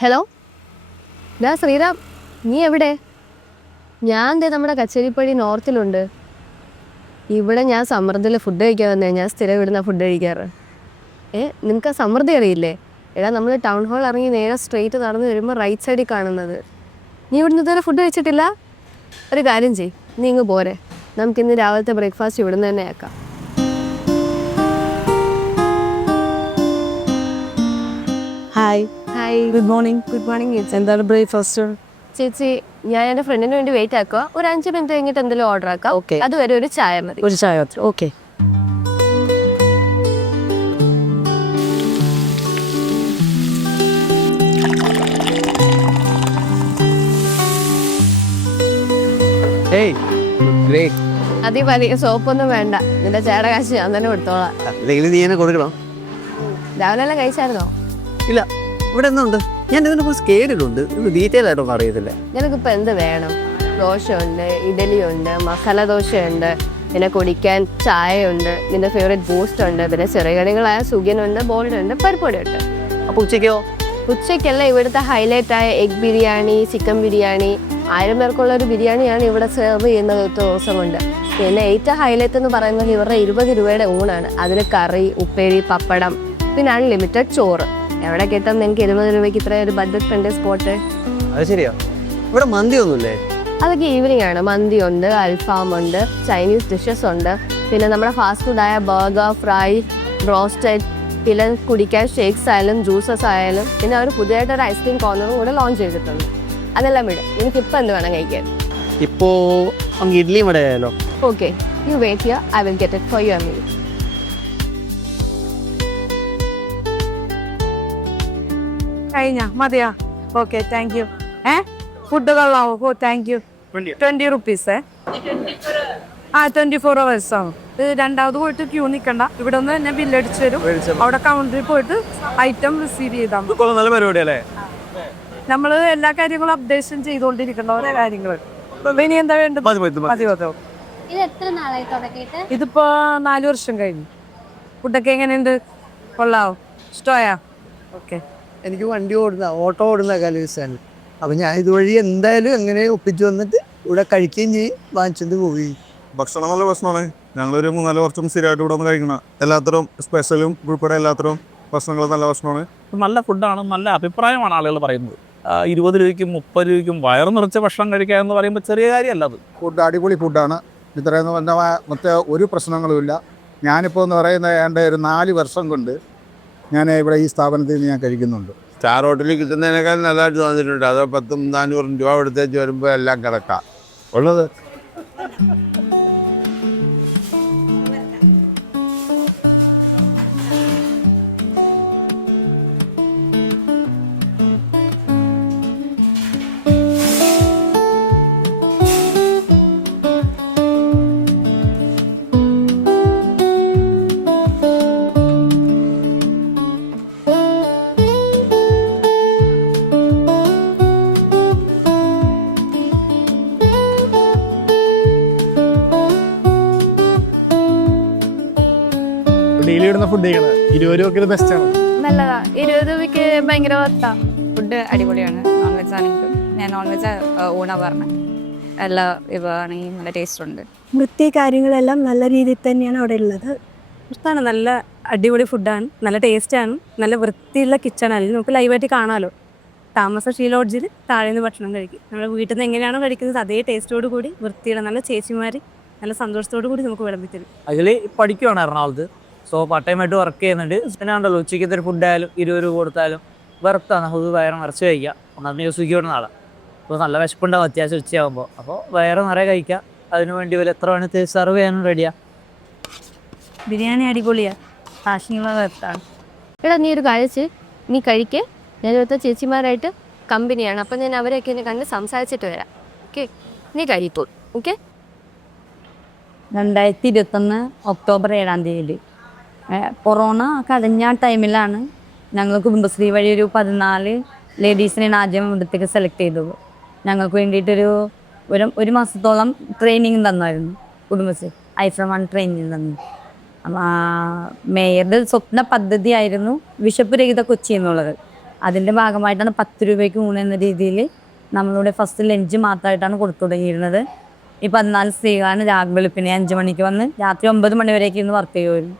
Hello, ഡാ ശ്രീറാം, നീ എവിടെ? ഞാൻ ദേ നമ്മുടെ കച്ചേരിപ്പടി നോർത്തിലുണ്ട്. ഇവിടെ ഞാൻ സമൃദ്ധിയിൽ ഫുഡ് കഴിക്കാൻ വന്നേ. ഞാൻ സ്ഥിരം ഇവിടുന്ന ഫുഡ് കഴിക്കാറ്. നിനക്ക് ആ സമൃദ്ധി അറിയില്ലേ? എടാ, നമ്മൾ ടൗൺ ഹാൾ ഇറങ്ങി നേരെ സ്ട്രെയിറ്റ് നടന്ന് വരുമ്പോൾ റൈറ്റ് സൈഡിൽ കാണുന്നത്. നീ ഇവിടുന്ന് ഇതുവരെ ഫുഡ് കഴിച്ചിട്ടില്ല? ഒരു കാര്യം ചെയ്, നീ ഇങ്ങ് പോരെ. നമുക്കിന്ന് രാവിലത്തെ ബ്രേക്ക്ഫാസ്റ്റ് ഇവിടുന്ന് തന്നെ ആക്കാം. Hi. Hi. Good morning. Good morning. എന്താണ് ബ്രേക്ക്ഫാസ്റ്റ്? ചേച്ചി, ഞാൻ എൻ്റെ ഫ്രണ്ടിന് വേണ്ടി വെയിറ്റ് ആക്കുക. ഒരു 5 മിനിറ്റ് കഴിഞ്ഞിട്ട് എന്തെങ്കിലും ഓർഡർ ആക്കാം. ഓക്കെ. അതുവരെ ഒരു ചായ മതി. ഒരു ചായ. ഓക്കെ. Hey, great. അതി വലിയ സോപ്പൊന്നും വേണ്ട. നിന്റെ ചേടെ കാശ് ഞാൻ തന്നെ കൊടുത്തോളാം. അല്ലെങ്കിൽ നീ എന്നെ കൊടുക്കണം. രാവിലെ എല്ലാം കഴിച്ചായിരുന്നോ? ഇല്ല, ഇവിടെ എന്തുണ്ട്? ഞാൻ ഇതിനെ കുറിച്ച് കേട്ടിട്ടുണ്ട്, ഇത് ഡീറ്റെയിൽ ആയിട്ടൊന്നും അറിയത്തില്ല. നിനക്കിപ്പോൾ എന്ത് വേണം? ദോശയുണ്ട്, ഇഡലിയുണ്ട്, മസാല ദോശയുണ്ട്, പിന്നെ കുടിക്കാൻ ചായയുണ്ട്, നിന്റെ ഫേവറേറ്റ് ബൂസ്റ്റ് ഉണ്ട്, പിന്നെ ചെറുകടികളായ സുഖിയനുണ്ട്, ബോൾഡുണ്ട്, പരിപ്പൊടിയുണ്ട്. അപ്പോൾ ഉച്ചയ്ക്കോ? ഉച്ചയ്ക്കല്ല, ഇവിടുത്തെ ഹൈലൈറ്റായ എഗ് ബിരിയാണി, ചിക്കൻ ബിരിയാണി, 1000 പേർക്കുള്ള ഒരു ബിരിയാണിയാണ് ഇവിടെ സെർവ് ചെയ്യുന്നത് ഒരു ദിവസം കൊണ്ട്. പിന്നെ ഏറ്റവും ഹൈലൈറ്റ് എന്ന് പറയുന്നത് ഇവരുടെ 20 രൂപയുടെ ഊണാണ്. അതിൽ കറി, ഉപ്പേരി, പപ്പടം, പിന്നെ അൺലിമിറ്റഡ് ചോറ്. എവിടെ കിട്ടും നിങ്ങൾക്ക് 20 രൂപയ്ക്ക് ഇത്ര ഒരു ബഡ്ജറ്റ് ഫ്രണ്ട്ലി സ്പോട്ട്? അത് ശരിയാ. ഇവിടെ മന്തി ഒന്നുമില്ലേ? അതൊക്കെ ഈവനിങ് ആണ്. മന്തി ഉണ്ട്, അൽഫാം ഉണ്ട്, ചൈനീസ് ഡിഷസ് ഉണ്ട്, പിന്നെ നമ്മുടെ ഫാസ്റ്റ് ഫുഡായ ബർഗർ, ഫ്രൈ, റോസ്റ്റഡ്, പിന്നെ കുടിക്കാൻ ഷേക്സ് ആയാലും ജ്യൂസസ് ആയാലും, പിന്നെ അവർ പുതിയതായിട്ടൊരു ഐസ്ക്രീം കോർണറും കൂടെ ലോഞ്ച് ചെയ്തിട്ടുണ്ട്. അതെല്ലാം വിട്. എനിക്കിപ്പോൾ എന്ത് വേണം കഴിക്കാൻ? ഇപ്പോൾ അങ്ങ് ഇഡ്ഡലിയും ഇവിടെ ആയാലോ? Okay, you wait here, I will get it for your meal. കഴിഞ്ഞ മതിയാ? Okay, thank you. ഫുഡ് കൊള്ളാവോ? Oh, thank you. 20 rupees. 24 hours ആവും. ഇത് രണ്ടാമത് പോയിട്ട് ക്യൂ നിൽക്കണ്ട. ഇവിടെ ഒന്ന് തന്നെ ബില്ലടിച്ച് തരും. അവിടെ കൗണ്ടറിൽ പോയിട്ട് ഐറ്റം റിസീവ് ചെയ്താൽ മതി. നല്ല പരിപാടിയല്ലേ? നമ്മൾ എല്ലാ കാര്യങ്ങളും അപ്ഡേഷൻ ചെയ്തുകൊണ്ടിരിക്കുന്ന ഓരോ കാര്യങ്ങൾ. ഇനി എന്താ വേണ്ടത്? മതി. ഇത് എത്ര നാളായി തുടങ്ങിയിട്ട്? ഇതിപ്പോ 4 വർഷം കഴിഞ്ഞു. ഫുഡൊക്കെ എങ്ങനെയുണ്ട്? കൊള്ളാവോ? ഇഷ്ടമായാ? ഓക്കെ. എനിക്ക് വണ്ടി ഓട്ടോ ഓടുന്ന കലൂസാണ്. അപ്പം ഞാൻ ഇതുവഴി എന്തായാലും എങ്ങനെ ഒപ്പിച്ച് വന്നിട്ട് ഇവിടെ കഴിക്കുകയും ചെയ്യും, വാങ്ങിച്ചിട്ട് പോവുകയും. ഭക്ഷണം നല്ല ഭക്ഷണമാണ്. ഞങ്ങളൊരു 3-4 വർഷം സ്ഥിരമായിട്ട് ഇവിടെ വന്ന് കഴിക്കണം. എല്ലാത്തരം സ്പെഷ്യലും ഉൾപ്പെടെ എല്ലാത്തരം ഭക്ഷണങ്ങളും നല്ല ഭക്ഷണമാണ്. നല്ല ഫുഡാണ്, നല്ല അഭിപ്രായമാണ് ആളുകൾ പറയുന്നത്. 20 രൂപയ്ക്കും 30 രൂപയ്ക്കും വയറ് നിറച്ച ഭക്ഷണം കഴിക്കുക എന്ന് പറയുമ്പോൾ ചെറിയ കാര്യമല്ല അത്. ഫുഡ് അടിപൊളി ഫുഡാണ്. ഇത്രയെന്ന് പറഞ്ഞാൽ മറ്റേ ഒരു പ്രശ്നങ്ങളുമില്ല. ഞാനിപ്പോൾ എന്ന് പറയുന്നത് എൻ്റെ ഒരു 4 വർഷം കൊണ്ട് ഞാൻ ഇവിടെ ഈ സ്ഥാപനത്തിൽ നിന്ന് ഞാൻ കഴിക്കുന്നുണ്ട്. സ്റ്റാർ ഹോട്ടലിൽ കിട്ടുന്നതിനേക്കാൾ നല്ലതായിട്ട് തോന്നിയിട്ടുണ്ട്. അത് 400 രൂപ എടുത്തേച്ച് വരുമ്പോൾ എല്ലാം കിടക്കാം ഉള്ളത്. ഡെയിലി ഇടുന്ന ഫുഡ് കഴിക്കണം. 20 രൂപയ്ക്ക് ബെസ്റ്റ് ആണ്. നല്ലതാ. 20 രൂപയ്ക്ക് ഭയങ്കര വർത്താ. ഫുഡ് അടിപൊളിയാണ്. നോൺ വെജ് ആണെങ്കിലും ഞാൻ നോൺ വെജ് ഊണ പറഞ്ഞത് എല്ലാ വിഭവമാണെങ്കിലും നല്ല ടേസ്റ്റ് ഉണ്ട്. വൃത്തി കാര്യങ്ങളെല്ലാം നല്ല രീതിയിൽ തന്നെയാണ് അവിടെ ഉള്ളത്. ഇഷ്ടമാണ്. നല്ല അടിപൊളി ഫുഡാണ്, നല്ല ടേസ്റ്റാണ്, നല്ല വൃത്തിയുള്ള കിച്ചണാണ്. നമുക്ക് ലൈവായിട്ട് കാണാമല്ലോ. താമസശ്രീ ലോഡ്ജിൽ താഴെ നിന്ന് ഭക്ഷണം കഴിക്കും. നമ്മുടെ വീട്ടിൽ നിന്ന് എങ്ങനെയാണോ കഴിക്കുന്നത് അതേ ടേസ്റ്റോട് കൂടി വൃത്തിയുടെ നല്ല ചേച്ചിമാർ നല്ല സന്തോഷത്തോടു കൂടി നമുക്ക് വിളമ്പിത്തരും. അതിൽ പഠിക്കുവാണ് എറണാകുളത്ത്. സോ പാർട്ട് ടൈമായിട്ട് വർക്ക് ചെയ്യുന്നുണ്ട്. പിന്നെ ഉണ്ടല്ലോ ഉച്ചയ്ക്കത്തെ ഒരു ഫുഡായാലും 20 രൂപ കൊടുത്താലും വെറുത്താണ്. നമുക്ക് വയറ് നിറച്ച് കഴിക്കുക. ഒന്നാമത് യൂസിക്ക് വിടുന്ന ആളാണ്. അപ്പോൾ നല്ല വിശപ്പുണ്ടാവും അത്യാവശ്യം ഉച്ചയാകുമ്പോൾ. അപ്പോൾ വയറ് നിറയെ കഴിക്കുക. അതിനു വേണ്ടി വല്ല എത്ര വേണത്തിൽ സെർവ് ചെയ്യാനും റെഡിയാണ്. ബിരിയാണി അടിപൊളിയാണ്. കാശ്മീർ വർത്താണ്. എടാ, നീ ഒരു കഴിച്ച് നീ കഴിക്ക്. ഞാൻ ഇവിടുത്തെ ചേച്ചിമാരായിട്ട് കമ്പനിയാണ്. അപ്പം ഞാൻ അവരെയൊക്കെ എന്നെ കണ്ട് സംസാരിച്ചിട്ട് വരാം. ഓക്കെ, നീ കഴിക്കൂ. ഓക്കെ. 2021 ഒക്ടോബർ 7-ാം തീയതി കൊറോണ കഴിഞ്ഞ ടൈമിലാണ് ഞങ്ങൾ കുടുംബശ്രീ വഴി ഒരു 14 ലേഡീസിനെയാണ് ആദ്യം ഇവിടത്തേക്ക് സെലക്ട് ചെയ്തത്. ഞങ്ങൾക്ക് വേണ്ടിയിട്ടൊരു ഒരു മാസത്തോളം ട്രെയിനിങ് തന്നായിരുന്നു കുടുംബശ്രീ. ഐഫ്രമാണ് ട്രെയിനിങ് തന്നു. മേയറുടെ സ്വപ്ന പദ്ധതിയായിരുന്നു വിശപ്പ് രഹിത കൊച്ചി എന്നുള്ളത്. അതിൻ്റെ ഭാഗമായിട്ടാണ് 10 രൂപയ്ക്ക് ഊണ് എന്ന രീതിയിൽ നമ്മളിവിടെ ഫസ്റ്റ് ലഞ്ച് മാത്രമായിട്ടാണ് കൊടുത്തു തുടങ്ങിയിരുന്നത്. ഈ 14 സ്ത്രീകളാണ് രാവിലെ വെളുപ്പിനെ 5 മണിക്ക് വന്ന് രാത്രി 9 മണി വരെയൊക്കെ ഇന്ന് വർക്ക് ചെയ്യുമായിരുന്നു.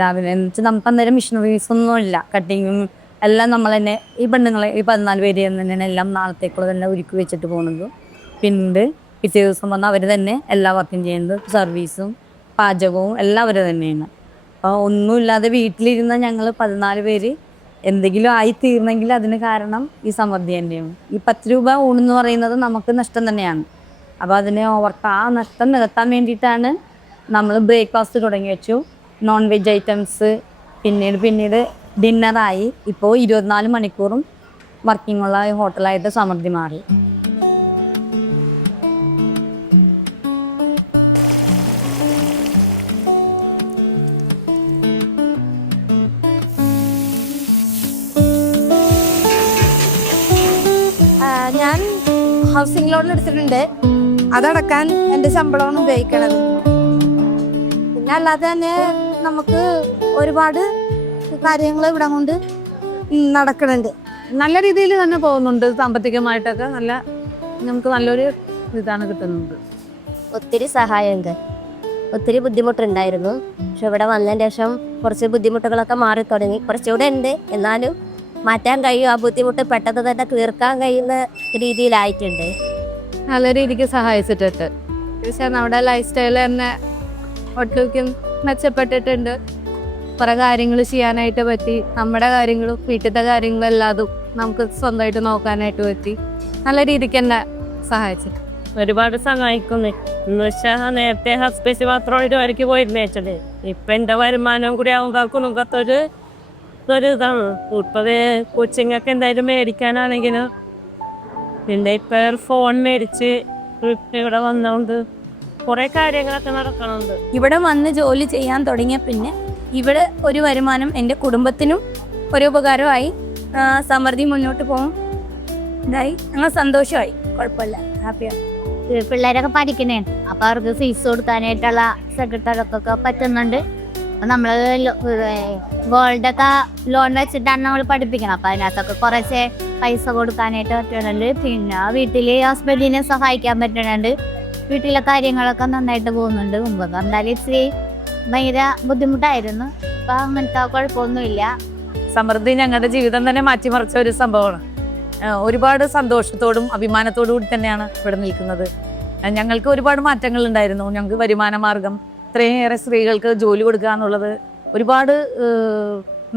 രാവിലെ എന്ന് വെച്ചാൽ നമുക്ക് അന്നേരം മിഷനറീസ് ഒന്നും ഇല്ല, കട്ടിങ്ങും എല്ലാം നമ്മൾ തന്നെ ഈ പെണ്ണുങ്ങളെ ഈ 14 പേര് തന്നെയാണ് എല്ലാം നാളത്തേക്കുള്ള തന്നെ ഒരുക്കി വെച്ചിട്ട് പോകുന്നത്. പിന്നീട് പിറ്റേ ദിവസം വന്ന് അവർ തന്നെ എല്ലാ വർക്കും ചെയ്യുന്നത്, സർവീസും പാചകവും എല്ലാം അവർ തന്നെയാണ്. അപ്പോൾ ഒന്നുമില്ലാതെ വീട്ടിലിരുന്ന ഞങ്ങൾ 14 പേര് എന്തെങ്കിലും ആയിത്തീർന്നെങ്കിൽ അതിന് കാരണം ഈ സമൃദ്ധി തന്നെയാണ്. ഈ 10 രൂപ ഊണെന്ന് പറയുന്നത് നമുക്ക് നഷ്ടം തന്നെയാണ്. അപ്പോൾ അതിനെ ആ നഷ്ടം നികത്താൻ വേണ്ടിയിട്ടാണ് നമ്മൾ ബ്രേക്ക്ഫാസ്റ്റ് തുടങ്ങി വെച്ചു, നോൺ വെജ് ഐറ്റംസ്, പിന്നീട് ഡിന്നറായി. ഇപ്പോൾ 24 മണിക്കൂറും വർക്കിംഗ് ഉള്ള ഹോട്ടലായിട്ട് സമൃദ്ധി മാറി. ഞാൻ ഹൗസിംഗ് ലോൺ എടുത്തിട്ടുണ്ട്. അതടക്കാൻ എൻ്റെ ശമ്പളമാണ് ഉപയോഗിക്കണത്. പിന്നെ അല്ലാതെ തന്നെ നമുക്ക് ഒരുപാട് കാര്യങ്ങൾ ഇവിടെ കൊണ്ട് നടക്കുന്നുണ്ട്. നല്ല രീതിയിൽ തന്നെ പോകുന്നുണ്ട്. സാമ്പത്തികമായിട്ടൊക്കെ നമുക്ക് നല്ലൊരു ഇതാണ് കിട്ടുന്നുണ്ട്. ഒത്തിരി സഹായമുണ്ട്. ഒത്തിരി ബുദ്ധിമുട്ടുണ്ടായിരുന്നു. പക്ഷെ ഇവിടെ വന്നതിന് ശേഷം കുറച്ച് ബുദ്ധിമുട്ടുകളൊക്കെ മാറി തുടങ്ങി. കുറച്ചുകൂടെ ഉണ്ട്, എന്നാലും മാറ്റാൻ കഴിയും. ആ ബുദ്ധിമുട്ട് പെട്ടെന്ന് തന്നെ തീർക്കാൻ കഴിയുന്ന രീതിയിലായിട്ടുണ്ട്. നല്ല രീതിക്ക് സഹായിച്ചിട്ടുണ്ട്. പക്ഷേ നമ്മുടെ ലൈഫ് സ്റ്റൈൽ തന്നെ ഒട്ടുക്കും മെച്ചപ്പെട്ടിട്ടുണ്ട്. കുറേ കാര്യങ്ങൾ ചെയ്യാനായിട്ട് പറ്റി. നമ്മുടെ കാര്യങ്ങളും വീട്ടിലത്തെ കാര്യങ്ങളും എല്ലാതും നമുക്ക് സ്വന്തമായിട്ട് നോക്കാനായിട്ട് പറ്റി. നല്ല രീതിക്ക് തന്നെ സഹായിച്ചു. ഒരുപാട് സഹായിക്കുന്നു. എന്ന് വെച്ചാൽ നേരത്തെ ഹസ്ബൻഡ് മാത്രം ഇതുവരെയ്ക്ക് പോയിരുന്നേച്ചത്. ഇപ്പം എൻ്റെ വരുമാനവും കൂടി ആകുമ്പോൾ കുടുംബത്തൊരു ഇതാണ്. ഇപ്പം കോച്ചിങ്ങൊക്കെ എന്തായാലും മേടിക്കാനാണെങ്കിലും പിന്നെ ഇപ്പം ഫോൺ മേടിച്ച് ഇവിടെ വന്നതുകൊണ്ട് കുറേ കാര്യങ്ങളൊക്കെ നടക്കണുണ്ട്. ഇവിടെ വന്ന് ജോലി ചെയ്യാൻ തുടങ്ങിയ പിന്നെ ഇവിടെ ഒരു വരുമാനം എൻ്റെ കുടുംബത്തിനും ഒരു ഉപകാരമായി. സമൃദ്ധി മുന്നോട്ട് പോകും ഇതായി. ഞങ്ങൾ സന്തോഷമായി, കുഴപ്പമില്ല, ഹാപ്പിയാണ്. പിള്ളേരൊക്കെ പഠിക്കണേ, അപ്പോൾ അവർക്ക് ഫീസ് കൊടുക്കാനായിട്ടുള്ള സെക്രട്ടറിക്കൊക്കെ പറ്റുന്നുണ്ട്. അപ്പം നമ്മൾ ഗോൾഡൊക്കെ ലോൺ വെച്ചിട്ടാണ് നമ്മൾ പഠിപ്പിക്കണം. അപ്പം അതിനകത്തൊക്കെ കുറച്ച് പൈസ കൊടുക്കാനായിട്ട് പറ്റുന്നുണ്ട്. പിന്നെ വീട്ടിൽ ഹസ്ബൻഡിനെ സഹായിക്കാൻ പറ്റുന്നുണ്ട്. വീട്ടിലെ കാര്യങ്ങളൊക്കെ നന്നായിട്ട് പോകുന്നുണ്ട്. മുമ്പ് എന്തായാലും ഇച്ചിരി ഭയങ്കര ബുദ്ധിമുട്ടായിരുന്നു. അപ്പം അങ്ങനത്തെ കുഴപ്പമൊന്നുമില്ല. സമൃദ്ധി ഞങ്ങളുടെ ജീവിതം തന്നെ മാറ്റിമറിച്ച ഒരു സംഭവമാണ്. ഒരുപാട് സന്തോഷത്തോടും അഭിമാനത്തോടു കൂടി തന്നെയാണ് ഇവിടെ നിൽക്കുന്നത്. ഞങ്ങൾക്ക് ഒരുപാട് മാറ്റങ്ങൾ ഉണ്ടായിരുന്നു. ഞങ്ങൾക്ക് വരുമാന മാർഗം, ഇത്രയേറെ സ്ത്രീകൾക്ക് ജോലി കൊടുക്കുക എന്നുള്ളത് ഒരുപാട്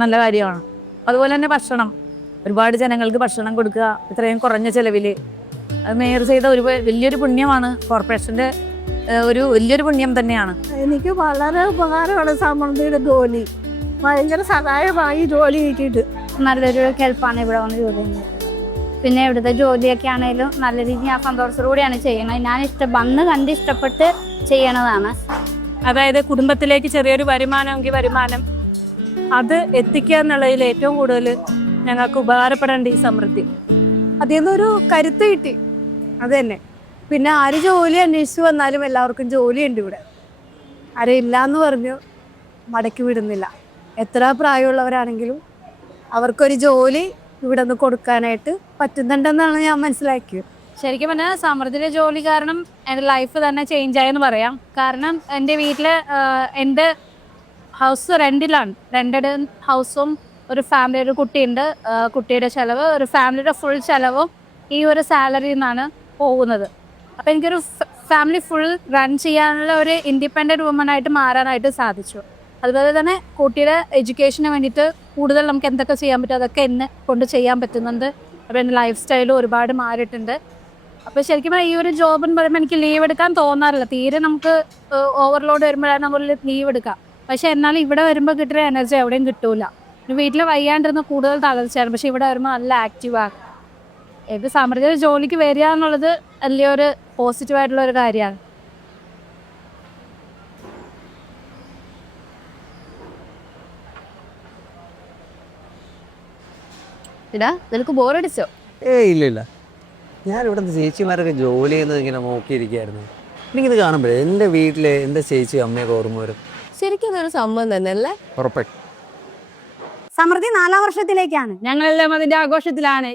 നല്ല കാര്യമാണ്. അതുപോലെ തന്നെ ഭക്ഷണം, ഒരുപാട് ജനങ്ങൾക്ക് ഭക്ഷണം കൊടുക്കുക ഇത്രയും കുറഞ്ഞ ചിലവിൽ, അത് മേയർ ചെയ്ത ഒരു വലിയൊരു പുണ്യമാണ്. കോർപ്പറേഷൻ്റെ ഒരു വലിയൊരു പുണ്യം തന്നെയാണ്. എനിക്ക് വളരെ ഉപകാരമാണ് സമൃദ്ധിയുടെ ജോലി. ഭയങ്കര സഹായമായി ജോലി കിട്ടിയിട്ട്. നല്ലൊരു ഹെൽപ്പാണ് ഇവിടെ വന്ന് ജോലി ചെയ്യുന്നത്. പിന്നെ ഇവിടുത്തെ ജോലിയൊക്കെ ആണെങ്കിലും നല്ല രീതിയിൽ ഞാൻ സന്തോഷത്തോടെയാണ് ചെയ്യണത്. ഞാൻ വന്ന് കണ്ട് ഇഷ്ടപ്പെട്ട് ചെയ്യണതാണ്. അതായത് കുടുംബത്തിലേക്ക് ചെറിയൊരു വരുമാനമെങ്കിൽ വരുമാനം അത് എത്തിക്കുക എന്നുള്ളതിൽ ഏറ്റവും കൂടുതൽ ഞങ്ങൾക്ക് ഉപകാരപ്പെടേണ്ട ഈ സമൃദ്ധി. അതിൽ നിന്നൊരു കരുത്ത് കിട്ടി, അത് തന്നെ. പിന്നെ ആര് ജോലി അന്വേഷിച്ച് വന്നാലും എല്ലാവർക്കും ജോലിയുണ്ട് ഇവിടെ. ആരെയില്ല എന്ന് പറഞ്ഞു മടക്കി വിടുന്നില്ല. എത്ര പ്രായമുള്ളവരാണെങ്കിലും അവർക്കൊരു ജോലി ഇവിടെ നിന്ന് കൊടുക്കാനായിട്ട് പറ്റുന്നുണ്ടെന്നാണ് ഞാൻ മനസ്സിലാക്കിയത്. ശരിക്കും പറഞ്ഞാൽ സമൃദ്ധിയുടെ ജോലി കാരണം എൻ്റെ ലൈഫ് തന്നെ ചേഞ്ച് ആയെന്ന് പറയാം. കാരണം എൻ്റെ വീട്ടിൽ എൻ്റെ ഹൗസ് റെൻറ്റിലാണ്. റെൻറ്റഡ് ഹൗസും ഒരു ഫാമിലി, ഒരു കുട്ടിയുണ്ട്. കുട്ടിയുടെ ചിലവ്, ഒരു ഫാമിലിയുടെ ഫുൾ ചിലവും ഈ ഒരു സാലറിയിൽ നിന്നാണ് പോകുന്നത്. അപ്പോൾ എനിക്കൊരു ഫാമിലി ഫുൾ റൺ ചെയ്യാനുള്ള ഒരു ഇൻഡിപെൻഡൻറ്റ് വുമനായിട്ട് മാറാനായിട്ട് സാധിച്ചു. അതുപോലെ തന്നെ കുട്ടിയുടെ എഡ്യൂക്കേഷന് വേണ്ടിയിട്ട് കൂടുതൽ നമുക്ക് എന്തൊക്കെ ചെയ്യാൻ പറ്റും അതൊക്കെ എന്നെ കൊണ്ട് ചെയ്യാൻ പറ്റുന്നുണ്ട്. അപ്പോൾ എൻ്റെ ലൈഫ് സ്റ്റൈലും ഒരുപാട് മാറിയിട്ടുണ്ട്. അപ്പോൾ ശരിക്കും ഈ ഒരു ജോബ് എന്ന് പറയുമ്പോൾ എനിക്ക് ലീവ് എടുക്കാൻ തോന്നാറില്ല. തീരെ നമുക്ക് ഓവർലോഡ് വരുമ്പോഴാണ് നമ്മൾ ലീവ് എടുക്കാം. പക്ഷേ എന്നാലും ഇവിടെ വരുമ്പോൾ കിട്ടുന്ന എനർജി എവിടെയും കിട്ടൂല. വീട്ടിൽ വയ്യാണ്ടിരുന്ന കൂടുതൽ തളർച്ചയാണ്. പക്ഷെ ഇവിടെ വരുമ്പോൾ നല്ല ആക്റ്റീവാണ്. ഏത് സമൃദ്ധിയുടെ ജോലിക്ക് വരിക എന്നുള്ളത് വലിയൊരു പോസിറ്റീവായിട്ടുള്ള ഒരു കാര്യമാണ്. ഇടാ, നിനക്ക് ബോറടിച്ചോ? ഇല്ല. ഞാൻ ഇവിടുത്തെ ചേച്ചിമാരൊക്കെ ജോലി ചെയ്യുന്നത് ഇങ്ങനെ നോക്കിയിരിക്കുകയായിരുന്നു. എനിക്കിത് കാണുമ്പോഴേ എൻ്റെ വീട്ടിൽ എൻ്റെ ചേച്ചി അമ്മയൊക്കെ ഓർമ്മ വരും. ശരിക്കും അതൊരു സംഭവം തന്നെ അല്ലേ? ഉറപ്പായിട്ടും. സമൃദ്ധി 4ാം വർഷത്തിലേക്കാണ്. ഞങ്ങളെല്ലാം അതിന്റെ ആഘോഷത്തിലാണ്.